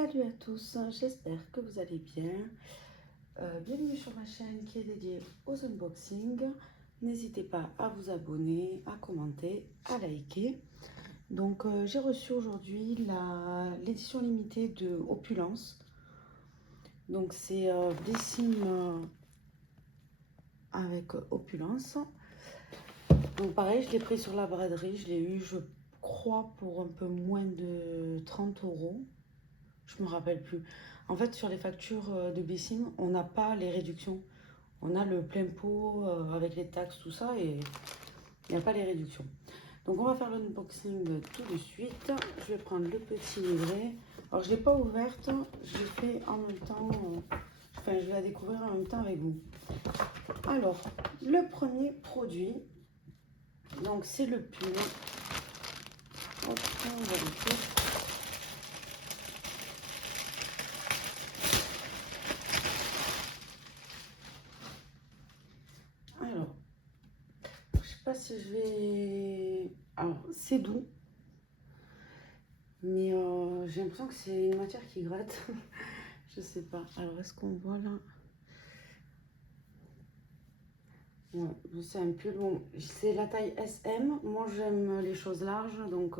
Salut à tous, j'espère que vous allez bien. Bienvenue sur ma chaîne qui est dédiée aux unboxings. N'hésitez pas à vous abonner, à commenter, à liker. Donc j'ai reçu aujourd'hui l'édition limitée de Opulence. Donc c'est des sims avec Opulence. Donc pareil, je l'ai pris sur la braderie, je l'ai eu je crois pour un peu moins de 30 euros. Je me rappelle plus. En fait, sur les factures de Bessim, on n'a pas les réductions. On a le plein pot avec les taxes, tout ça, et il n'y a pas les réductions. Donc, on va faire l'unboxing tout de suite. Je vais prendre le petit livret. Alors, je ne l'ai pas ouverte. Je l'ai fait en même temps. Enfin, je vais la découvrir en même temps avec vous. Alors, le premier produit, donc c'est le pull. Hop, on va le faire. Alors, je sais pas si je vais... Alors, c'est doux. Mais j'ai l'impression que c'est une matière qui gratte. Je sais pas. Alors, est-ce qu'on voit là? Ouais, c'est un pull. Bon, c'est la taille SM. Moi, j'aime les choses larges. Donc,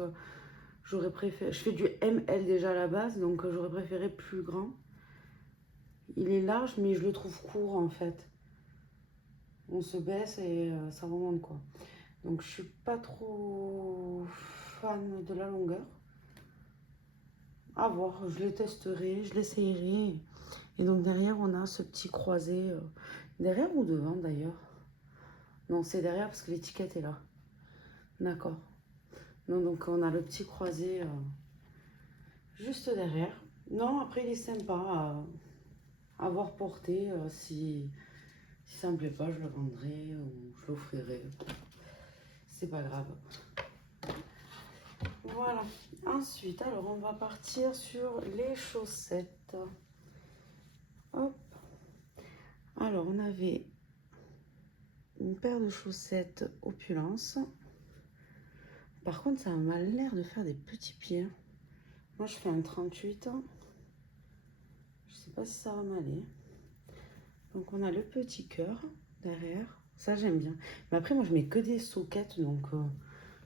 j'aurais préféré... Je fais du ML déjà à la base. Donc, j'aurais préféré plus grand. Il est large, mais je le trouve court, en fait. On se baisse et ça remonte, quoi. Donc, je suis pas trop fan de la longueur. À voir, je les testerai, je l'essayerai. Et donc derrière, on a ce petit croisé. Derrière ou devant d'ailleurs? Non, c'est derrière parce que l'étiquette est là. D'accord. Non, donc on a le petit croisé juste derrière. Non, après il est sympa à voir porter. Si ça me plaît pas, je le vendrai ou je l'offrirai. C'est pas grave. Voilà. Ensuite, alors on va partir sur les chaussettes. Hop. Alors on avait une paire de chaussettes Opulence. Par contre, ça m'a l'air de faire des petits pieds. Moi, je fais un 38. Je sais pas si ça va m'aller. Donc, on a le petit cœur derrière. Ça, j'aime bien. Mais après, moi, je mets que des soquettes. Donc,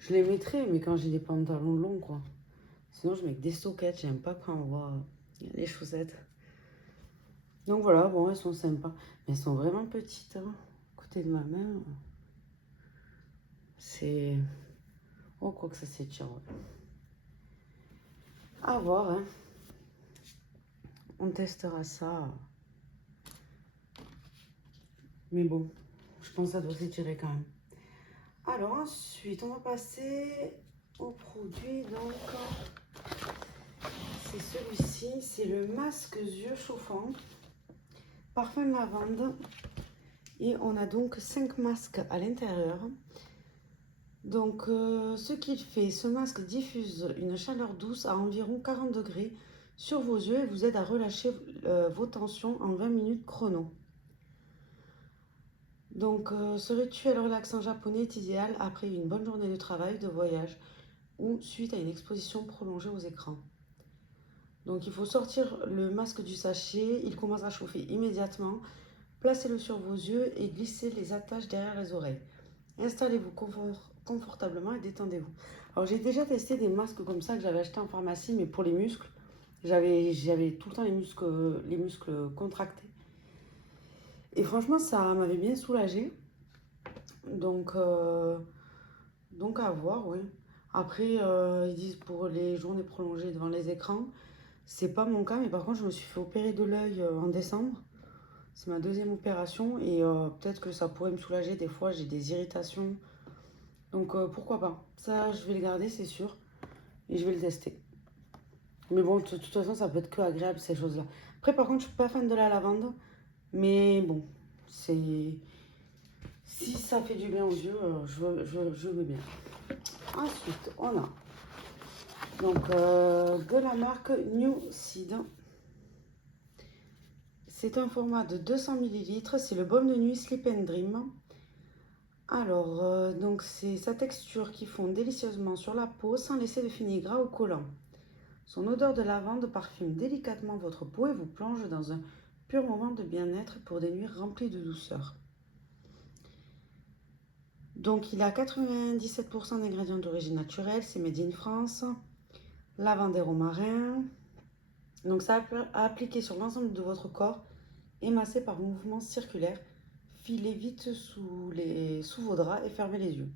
je les mettrai, mais quand j'ai des pantalons longs, quoi. Sinon, je mets que des soquettes. J'aime pas quand on voit les chaussettes. Donc, voilà. Bon, elles sont sympas. Mais elles sont vraiment petites. Hein. À côté de ma main. C'est... Oh, quoi que ça s'étire, ouais. À voir, hein. On testera ça. Mais bon, je pense que ça doit s'étirer quand même. Alors ensuite, on va passer au produit. Donc, c'est celui-ci. C'est le masque yeux chauffant. Parfum lavande. Et on a donc 5 masques à l'intérieur. Donc, ce qu'il fait, ce masque diffuse une chaleur douce à environ 40 degrés sur vos yeux et vous aide à relâcher vos tensions en 20 minutes chrono. Donc, ce rituel relaxant japonais est idéal après une bonne journée de travail, de voyage ou suite à une exposition prolongée aux écrans. Donc, il faut sortir le masque du sachet, il commence à chauffer immédiatement. Placez-le sur vos yeux et glissez les attaches derrière les oreilles. Installez-vous confortablement et détendez-vous. Alors, j'ai déjà testé des masques comme ça que j'avais acheté en pharmacie, mais pour les muscles. J'avais tout le temps les muscles contractés. Et franchement, ça m'avait bien soulagée. Donc à voir, oui. Après, ils disent pour les journées prolongées devant les écrans. C'est pas mon cas, mais par contre, je me suis fait opérer de l'œil en décembre. C'est ma deuxième opération et peut-être que ça pourrait me soulager. Des fois, j'ai des irritations. Donc pourquoi pas. Ça, je vais le garder, c'est sûr. Et je vais le tester. Mais bon, de toute façon, ça peut être que agréable, ces choses-là. Après, par contre, je suis pas fan de la lavande. Mais bon, c'est... Si ça fait du bien aux yeux, je veux bien. Ensuite, on a donc de la marque New Seed. C'est un format de 200 ml. C'est le baume de nuit Sleep and Dream. Alors, donc c'est sa texture qui fond délicieusement sur la peau sans laisser de fini gras ou collant. Son odeur de lavande parfume délicatement votre peau et vous plonge dans un pur moment de bien-être pour des nuits remplies de douceur. Donc il a 97% d'ingrédients d'origine naturelle, c'est made in France, lavande et romarin. Donc ça à appliquer sur l'ensemble de votre corps et masser par mouvements circulaires. Filez vite sous vos draps et fermez les yeux.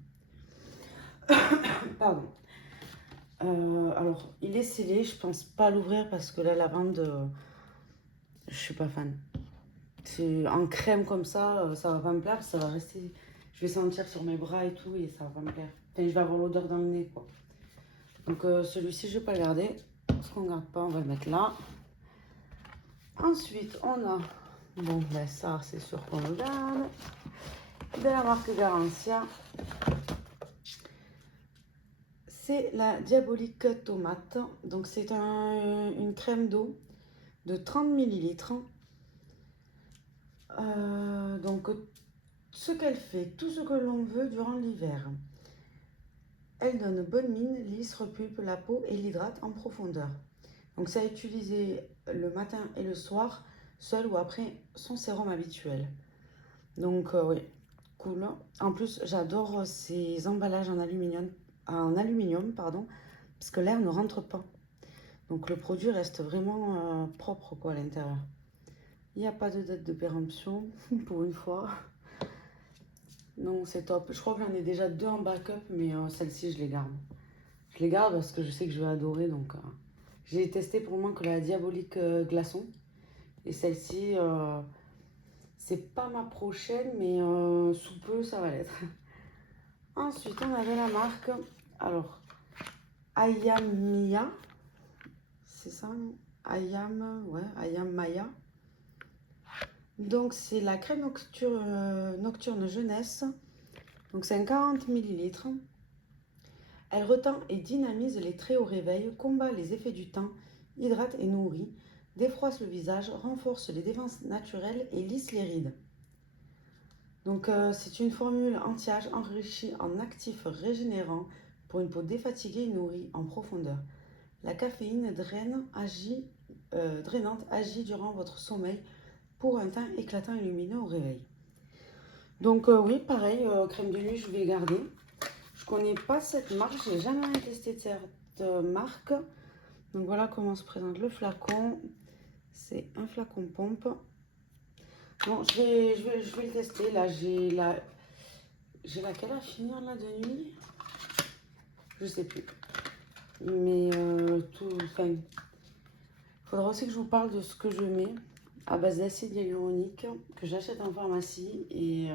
Pardon. Alors, il est scellé, je pense pas l'ouvrir parce que la lavande, je suis pas fan. C'est en crème comme ça va pas me plaire, ça va rester. Je vais sentir sur mes bras et tout et ça va pas me plaire. Enfin, je vais avoir l'odeur dans le nez quoi. Donc celui-ci, je vais pas le garder. Ce qu'on garde pas, on va le mettre là. Ensuite, on a, bon ben ça c'est sûr qu'on le garde, de la marque Garancia. C'est la Diabolique Tomate. Donc c'est une crème d'eau de 30 ml. Donc ce qu'elle fait, tout ce que l'on veut durant l'hiver. Elle donne bonne mine, lisse, repulpe la peau et l'hydrate en profondeur. Donc c'est à utiliser le matin et le soir, seul ou après son sérum habituel. Donc oui, cool. En plus, j'adore ces emballages en aluminium, pardon, parce que l'air ne rentre pas. Donc le produit reste vraiment propre quoi, à l'intérieur. Il n'y a pas de date de péremption pour une fois. Non, c'est top. Je crois que j'en ai déjà 2 en backup, mais celle-ci, je les garde. Je les garde parce que je sais que je vais adorer. Donc, j'ai testé pour moi que la Diabolique Glaçon. Et celle-ci, c'est pas ma prochaine, mais sous peu, ça va l'être. Ensuite, on avait la marque, alors, Ayam Mia. C'est ça, non? Ayam Maya. Donc, c'est la crème nocturne jeunesse. Donc, c'est un 40 ml. Elle retend et dynamise les traits au réveil, combat les effets du temps, hydrate et nourrit, défroisse le visage, renforce les défenses naturelles et lisse les rides. Donc c'est une formule anti-âge enrichie en actifs régénérants pour une peau défatiguée et nourrie en profondeur. La caféine drainante agit durant votre sommeil pour un teint éclatant et lumineux au réveil. Donc oui, pareil, crème de nuit, je vais garder. Je connais pas cette marque, je n'ai jamais testé de cette marque. Donc voilà comment se présente le flacon. C'est un flacon pompe. Bon, je vais le tester. Là, j'ai laquelle à finir là de nuit? Je sais plus. Mais enfin, il faudra aussi que je vous parle de ce que je mets à base d'acide hyaluronique que j'achète en pharmacie. Et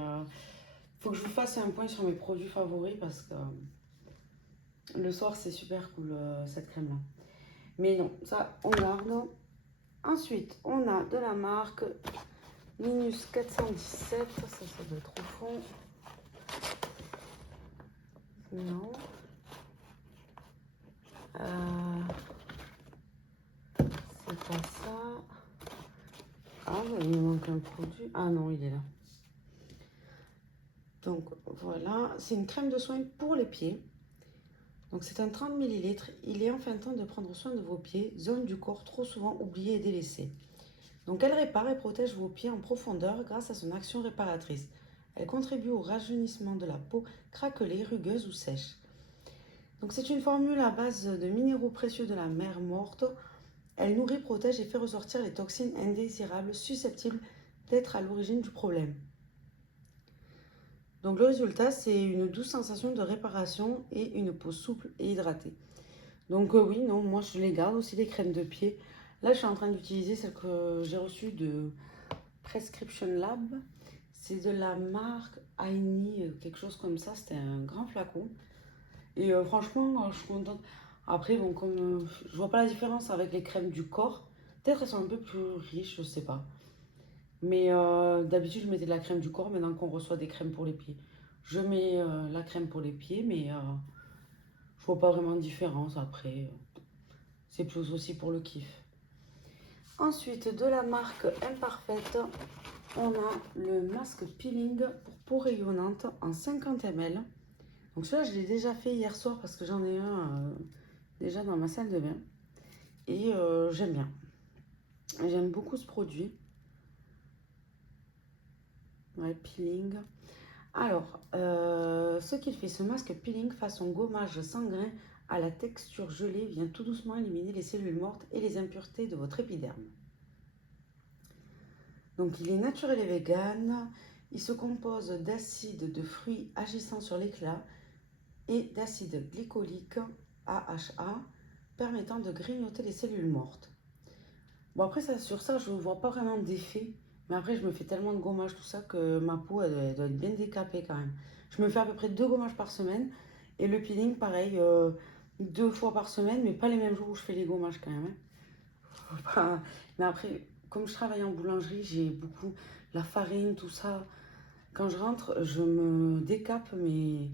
faut que je vous fasse un point sur mes produits favoris parce que le soir c'est super cool cette crème là. Mais non, ça on garde. Ensuite, on a de la marque Minus 417. Ça doit être au fond. Non. C'est pas ça. Ah, il me manque un produit. Ah non, il est là. Donc voilà, c'est une crème de soin pour les pieds. Donc c'est un 30 ml. Il est enfin temps de prendre soin de vos pieds, zone du corps trop souvent oubliée et délaissée. Donc elle répare et protège vos pieds en profondeur grâce à son action réparatrice. Elle contribue au rajeunissement de la peau craquelée, rugueuse ou sèche. Donc c'est une formule à base de minéraux précieux de la mer Morte. Elle nourrit, protège et fait ressortir les toxines indésirables susceptibles d'être à l'origine du problème. Donc le résultat, c'est une douce sensation de réparation et une peau souple et hydratée. Donc oui, non, moi je les garde aussi les crèmes de pied. Là, je suis en train d'utiliser celle que j'ai reçue de Prescription Lab. C'est de la marque Aini, quelque chose comme ça. C'était un grand flacon. Et franchement, je suis contente. Après, bon, comme je vois pas la différence avec les crèmes du corps. Peut-être elles sont un peu plus riches, je sais pas. Mais d'habitude, je mettais de la crème du corps. Maintenant qu'on reçoit des crèmes pour les pieds, je mets la crème pour les pieds. Mais je vois pas vraiment de différence. Après, c'est plus aussi pour le kiff. Ensuite, de la marque Imparfaite, on a le masque peeling pour peau rayonnante en 50 ml. Donc celui-là, je l'ai déjà fait hier soir parce que j'en ai un déjà dans ma salle de bain. Et j'aime bien. J'aime beaucoup ce produit. Ouais, peeling. Alors, ce qu'il fait, ce masque peeling façon gommage sans grain à la texture gelée vient tout doucement éliminer les cellules mortes et les impuretés de votre épiderme. Donc, il est naturel et vegan. Il se compose d'acide de fruits agissant sur l'éclat et d'acide glycolique AHA permettant de grignoter les cellules mortes. Bon, après, ça, sur ça, je ne vois pas vraiment d'effet. Mais après, je me fais tellement de gommage, tout ça, que ma peau, elle doit être bien décapée quand même. Je me fais à peu près 2 gommages par semaine. Et le peeling, pareil, 2 fois par semaine, mais pas les mêmes jours où je fais les gommages quand même, hein. Faut pas- Mais après, comme je travaille en boulangerie, j'ai beaucoup la farine, tout ça. Quand je rentre, je me décape, mais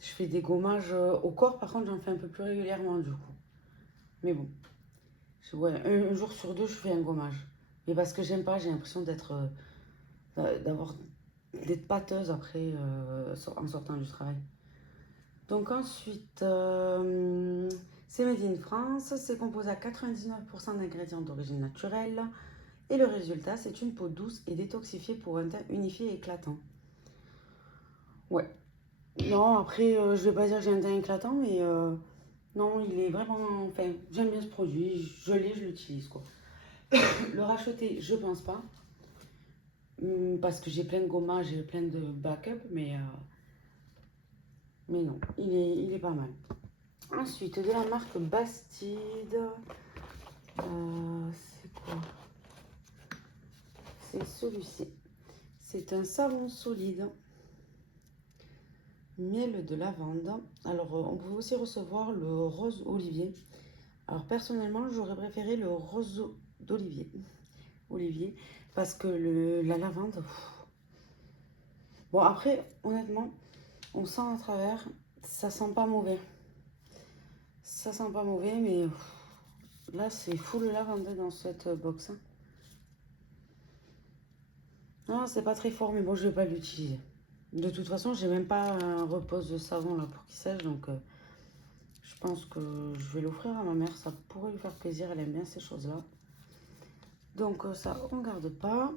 je fais des gommages au corps. Par contre, j'en fais un peu plus régulièrement du coup. Mais bon, ouais, un jour sur deux, je fais un gommage. Mais parce que j'aime pas, j'ai l'impression d'être pâteuse après en sortant du travail. Donc ensuite, c'est made in France, c'est composé à 99% d'ingrédients d'origine naturelle. Et le résultat, c'est une peau douce et détoxifiée pour un teint unifié et éclatant. Ouais. Non, après, je vais pas dire que j'ai un teint éclatant, mais non, il est vraiment. Enfin, j'aime bien ce produit, je l'ai, je l'utilise quoi. Le racheter, je pense pas. Parce que j'ai plein de gommages, j'ai plein de backup, mais non, il est pas mal. Ensuite, de la marque Bastide. C'est quoi? C'est celui-ci. C'est un savon solide. Miel de lavande. Alors, on pouvait aussi recevoir le rose olivier. Alors, personnellement, j'aurais préféré le rose d'olivier. Olivier. Parce que la lavande. Bon, après, honnêtement, on sent à travers. Ça sent pas mauvais. Ça sent pas mauvais, mais là, c'est full lavande dans cette box, hein. Non, c'est pas très fort, mais bon, je vais pas l'utiliser. De toute façon, j'ai même pas un repose de savon là pour qu'il sèche, donc je pense que je vais l'offrir à ma mère. Ça pourrait lui faire plaisir, elle aime bien ces choses-là. Donc ça, on garde pas.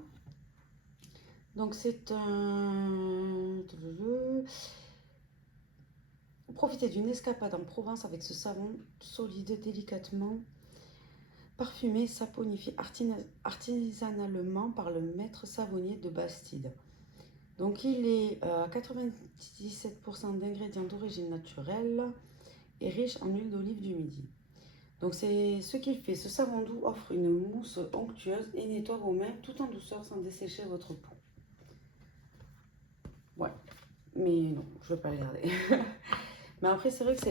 Donc c'est un... Profitez d'une escapade en Provence avec ce savon solide, délicatement parfumé, saponifié artisanalement par le maître savonnier de Bastide. Donc il est à 97% d'ingrédients d'origine naturelle et riche en huile d'olive du midi. Donc c'est ce qu'il fait. Ce savon doux offre une mousse onctueuse et nettoie vos mains tout en douceur sans dessécher votre peau. Ouais, mais non, je ne vais pas le garder. Mais après, c'est vrai que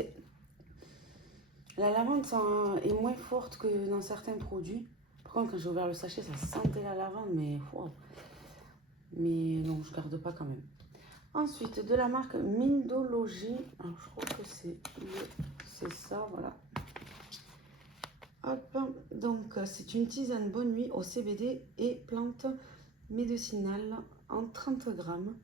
la lavande est moins forte que dans certains produits. Par contre, quand j'ai ouvert le sachet, ça sentait la lavande, mais wow. Mais non, je garde pas quand même. Ensuite, de la marque Mindologie. Alors, je crois que c'est ça, voilà. Hop, donc c'est une tisane bonne nuit au CBD et plantes médicinales en 30 grammes.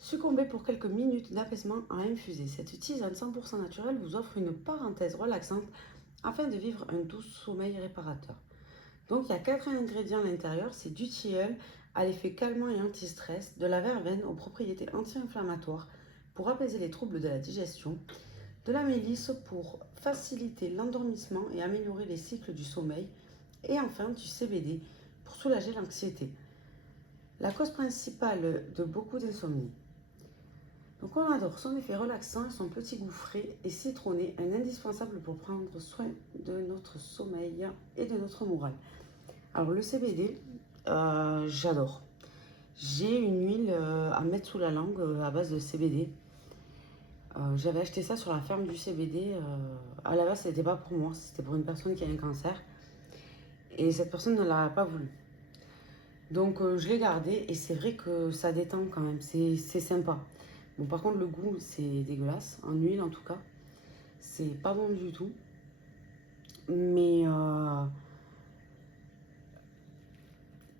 Succombez pour quelques minutes d'apaisement à infuser. Cette tisane 100% naturelle vous offre une parenthèse relaxante afin de vivre un doux sommeil réparateur. Donc il y a 4 ingrédients à l'intérieur, c'est du tilleul à l'effet calmant et anti-stress, de la verveine aux propriétés anti-inflammatoires pour apaiser les troubles de la digestion, de la mélisse pour faciliter l'endormissement et améliorer les cycles du sommeil, et enfin du CBD pour soulager l'anxiété, la cause principale de beaucoup d'insomnie. Donc on adore son effet relaxant et son petit goût frais et citronné, un indispensable pour prendre soin de notre sommeil et de notre morale. Alors le CBD, j'adore. J'ai une huile à mettre sous la langue à base de CBD. J'avais acheté ça sur la ferme du CBD. À la base, c'était pas pour moi, c'était pour une personne qui a un cancer. Et cette personne ne l'a pas voulu. Donc je l'ai gardé et c'est vrai que ça détend quand même, c'est sympa. Bon, par contre, le goût, c'est dégueulasse, en huile en tout cas. C'est pas bon du tout. Mais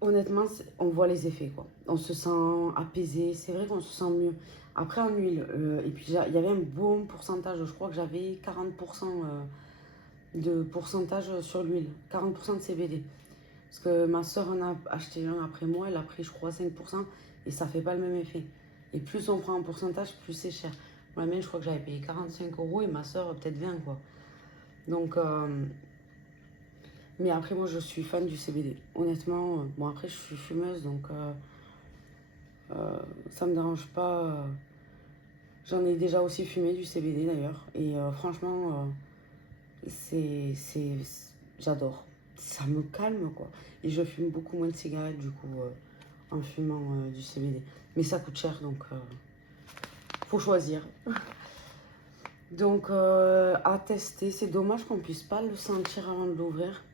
honnêtement, on voit les effets quoi. On se sent apaisé, c'est vrai qu'on se sent mieux. Après, en huile, et puis il y avait un bon pourcentage, je crois que j'avais 40% de pourcentage sur l'huile, 40% de CBD. Parce que ma soeur en a acheté un après moi, elle a pris je crois 5% et ça fait pas le même effet. Et plus on prend en pourcentage, plus c'est cher. Moi, la mienne, je crois que j'avais payé 45 € et ma soeur peut-être 20 quoi. Donc, mais après, moi je suis fan du CBD. Honnêtement, bon, après, je suis fumeuse donc ça me dérange pas. J'en ai déjà aussi fumé du CBD d'ailleurs. Et franchement, c'est, j'adore. Ça me calme quoi. Et je fume beaucoup moins de cigarettes du coup en fumant du CBD. Mais ça coûte cher donc faut choisir. Donc à tester. C'est dommage qu'on puisse pas le sentir avant de l'ouvrir.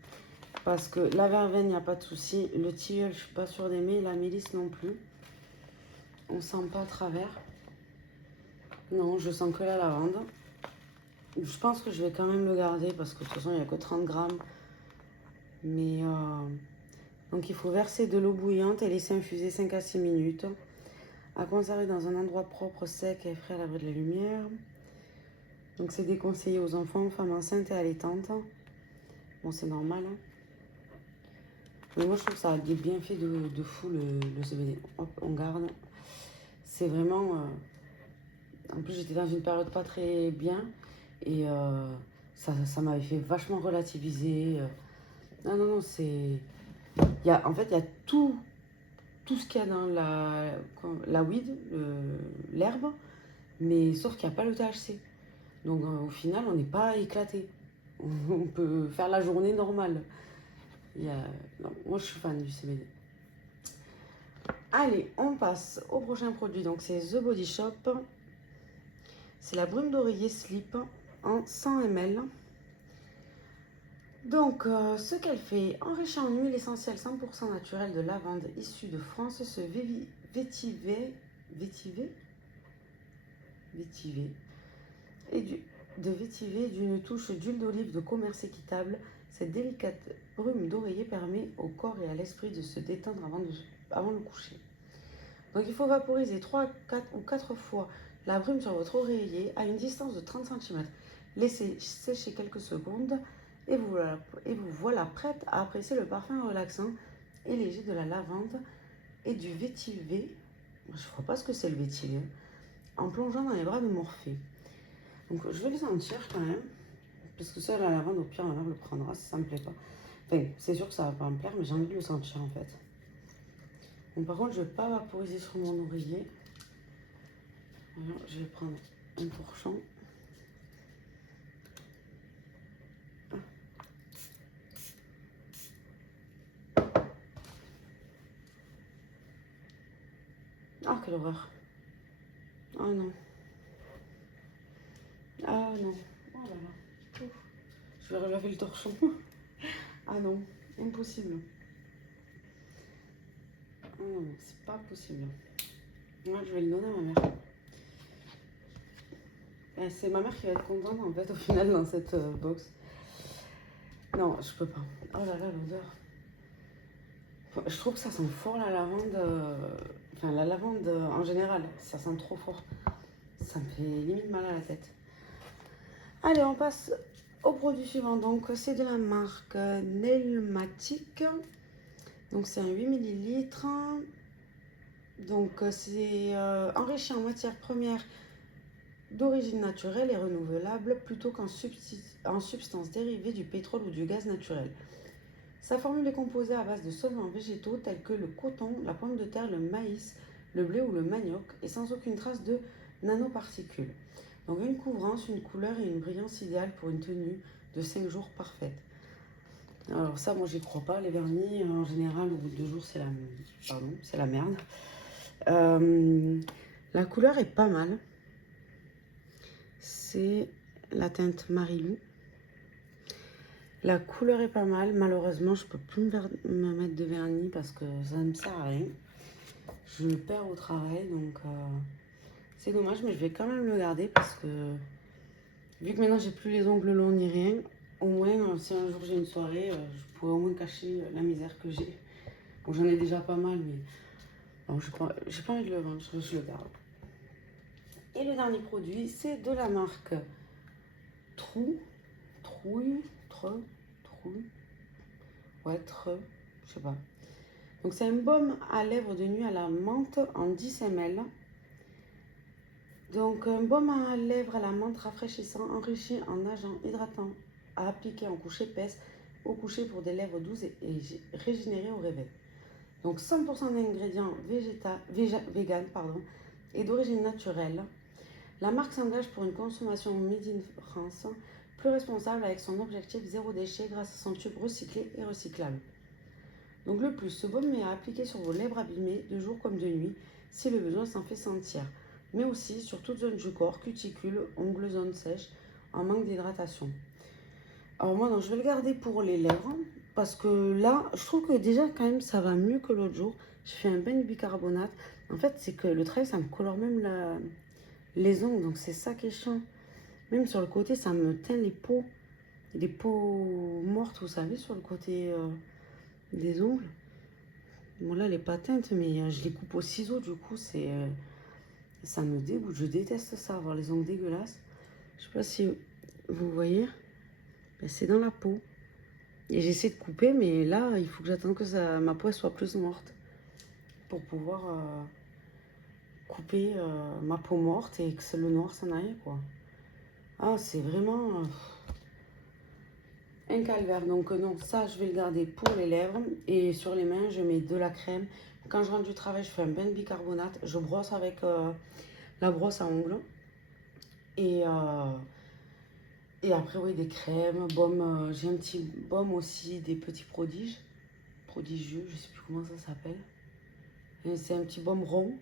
Parce que la verveine, il n'y a pas de souci. Le tilleul, je suis pas sûre d'aimer. La mélisse non plus. On sent pas à travers. Non, je sens que la lavande. Je pense que je vais quand même le garder parce que de toute façon, il n'y a que 30 grammes. Mais donc, il faut verser de l'eau bouillante et laisser infuser 5 à 6 minutes. À conserver dans un endroit propre, sec et frais à l'abri de la lumière. Donc, c'est déconseillé aux enfants, femmes enceintes et allaitantes. Bon, c'est normal. Hein. Mais moi, je trouve que ça a des bienfaits de fou, le CBD. Hop, on garde. C'est vraiment... En plus, j'étais dans une période pas très bien. Et ça m'avait fait vachement relativiser. Non, non, non, c'est... En fait, il y a tout ce qu'il y a dans la weed, l'herbe, mais sauf qu'il n'y a pas le THC. Donc au final, on n'est pas éclaté. On peut faire la journée normale. Non, moi, je suis fan du CBD. Allez, on passe au prochain produit. Donc c'est The Body Shop. C'est la brume d'oreiller slip en 100 ml. Donc, ce qu'elle fait, enrichie en huile essentielle 100% naturelle de lavande issue de France, ce vétiver et de vétiver d'une touche d'huile d'olive de commerce équitable. Cette délicate brume d'oreiller permet au corps et à l'esprit de se détendre avant le coucher. Donc, il faut vaporiser 3 ou 4 fois la brume sur votre oreiller à une distance de 30 cm. Laissez sécher quelques secondes. Et vous voilà prête à apprécier le parfum relaxant et léger de la lavande et du vétiver. Je ne vois pas ce que c'est le vétiver. En plongeant dans les bras de Morphée. Donc je vais le sentir quand même. Parce que ça, la lavande, au pire, ma mère le prendra si ça me plaît pas. Enfin, c'est sûr que ça va pas me plaire, mais j'ai envie de le sentir en fait. Bon, par contre, je ne vais pas vaporiser sur mon oreiller. Alors, je vais prendre un torchon. Ah, quelle horreur. Ah non. Ah non. Oh là là. Ouf. Je vais relaver le torchon. Ah non, impossible. Ah non, c'est pas possible. Moi, je vais le donner à ma mère. C'est ma mère qui va être contente en fait au final dans cette box. Non, je peux pas. Oh là là, l'odeur. Je trouve que ça sent fort la lavande. Enfin, la lavande en général, ça sent trop fort. Ça me fait limite mal à la tête. Allez, on passe au produit suivant. Donc, c'est de la marque Nelmatic. Donc, c'est un 8 ml. Donc, c'est enrichi en matière première d'origine naturelle et renouvelable plutôt qu'en substances dérivées du pétrole ou du gaz naturel. Sa formule est composée à base de solvants végétaux tels que le coton, la pomme de terre, le maïs, le blé ou le manioc et sans aucune trace de nanoparticules. Donc une couvrance, une couleur et une brillance idéale pour une tenue de 5 jours parfaite. Alors ça, moi j'y crois pas. Les vernis, en général, au bout de 2 jours, c'est la merde. La couleur est pas mal. C'est la teinte Marilou. La couleur est pas mal. Malheureusement, je peux plus me mettre de vernis parce que ça ne me sert à rien. Je le perds au travail, donc c'est dommage, mais je vais quand même le garder parce que vu que maintenant j'ai plus les ongles longs ni rien, au moins si un jour j'ai une soirée, je pourrais au moins cacher la misère que j'ai. Bon, j'en ai déjà pas mal, mais bon, j'ai pas envie de le vendre, je le garde. Et le dernier produit, c'est de la marque Trouille, je sais pas. Donc c'est un baume à lèvres de nuit à la menthe en 10 ml. Donc un baume à lèvres à la menthe rafraîchissant, enrichi en agent hydratant, à appliquer en couche épaisse au coucher pour des lèvres douces et régénérées au réveil. Donc 100% d'ingrédients vegan et d'origine naturelle. La marque s'engage pour une consommation made in France, plus responsable avec son objectif zéro déchet grâce à son tube recyclé et recyclable. Donc le plus, ce baume est à appliquer sur vos lèvres abîmées de jour comme de nuit, si le besoin s'en fait sentir, mais aussi sur toute zone du corps, cuticules, ongles, zones sèches, en manque d'hydratation. Alors moi, non, je vais le garder pour les lèvres, parce que là, je trouve que déjà quand même ça va mieux que l'autre jour. Je fais un bain de bicarbonate. En fait, c'est que le travail, ça me colore même les ongles, donc c'est ça qui est chiant. Même sur le côté, ça me teint les peaux mortes, vous savez, sur le côté des ongles. Bon là, elle est pas teinte, mais je les coupe au ciseau, du coup, ça me dégoûte. Je déteste ça, avoir les ongles dégueulasses. Je sais pas si vous voyez, c'est dans la peau. Et j'essaie de couper, mais là, il faut que j'attende que ma peau soit plus morte pour pouvoir couper ma peau morte et que le noir s'en aille, quoi. Ah, c'est vraiment un calvaire. Donc non, ça, je vais le garder pour les lèvres. Et sur les mains, je mets de la crème. Quand je rentre du travail, je fais un bain de bicarbonate. Je brosse avec la brosse à ongles. Et après, oui, des crèmes, baume. J'ai un petit baume aussi, des petits prodiges. Prodigieux, je sais plus comment ça s'appelle. C'est un petit baume rond.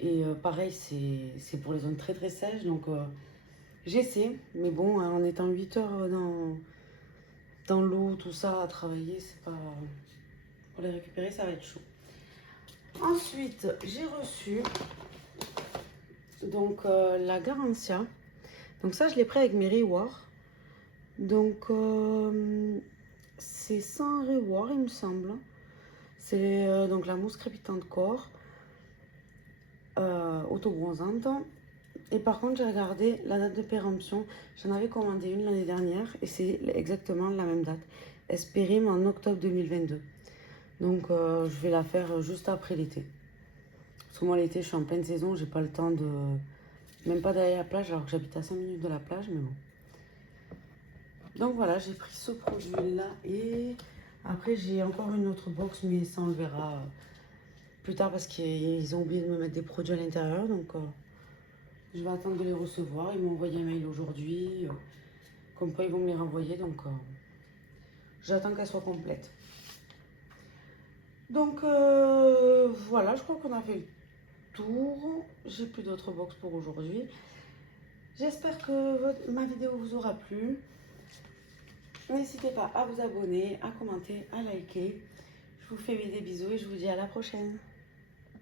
Et pareil, c'est pour les zones très très sèches. Donc j'essaie. Mais bon, en étant 8 heures dans l'eau, tout ça, à travailler, c'est pas... Pour les récupérer, ça va être chaud. Ensuite, j'ai reçu donc la Garantia. Donc ça, je l'ai pris avec mes rewards. Donc c'est sans reward, il me semble. C'est donc la mousse crépitante corps, auto-bronzante. Et par contre, j'ai regardé la date de péremption. J'en avais commandé une l'année dernière et c'est exactement la même date. Espérime en octobre 2022. Donc je vais la faire juste après l'été. Parce que moi l'été je suis en pleine saison, j'ai pas le temps de... Même pas d'aller à la plage alors que j'habite à 5 minutes de la plage, mais bon. Donc voilà, j'ai pris ce produit là et après j'ai encore une autre box, mais ça on le verra plus tard parce qu'ils ont oublié de me mettre des produits à l'intérieur. Donc je vais attendre de les recevoir. Ils m'ont envoyé un mail aujourd'hui, comme quoi ils vont me les renvoyer, donc j'attends qu'elle soit complète. Donc voilà, je crois qu'on a fait le tour. J'ai plus d'autres box pour aujourd'hui. J'espère que ma vidéo vous aura plu. N'hésitez pas à vous abonner, à commenter, à liker. Je vous fais des bisous et je vous dis à la prochaine.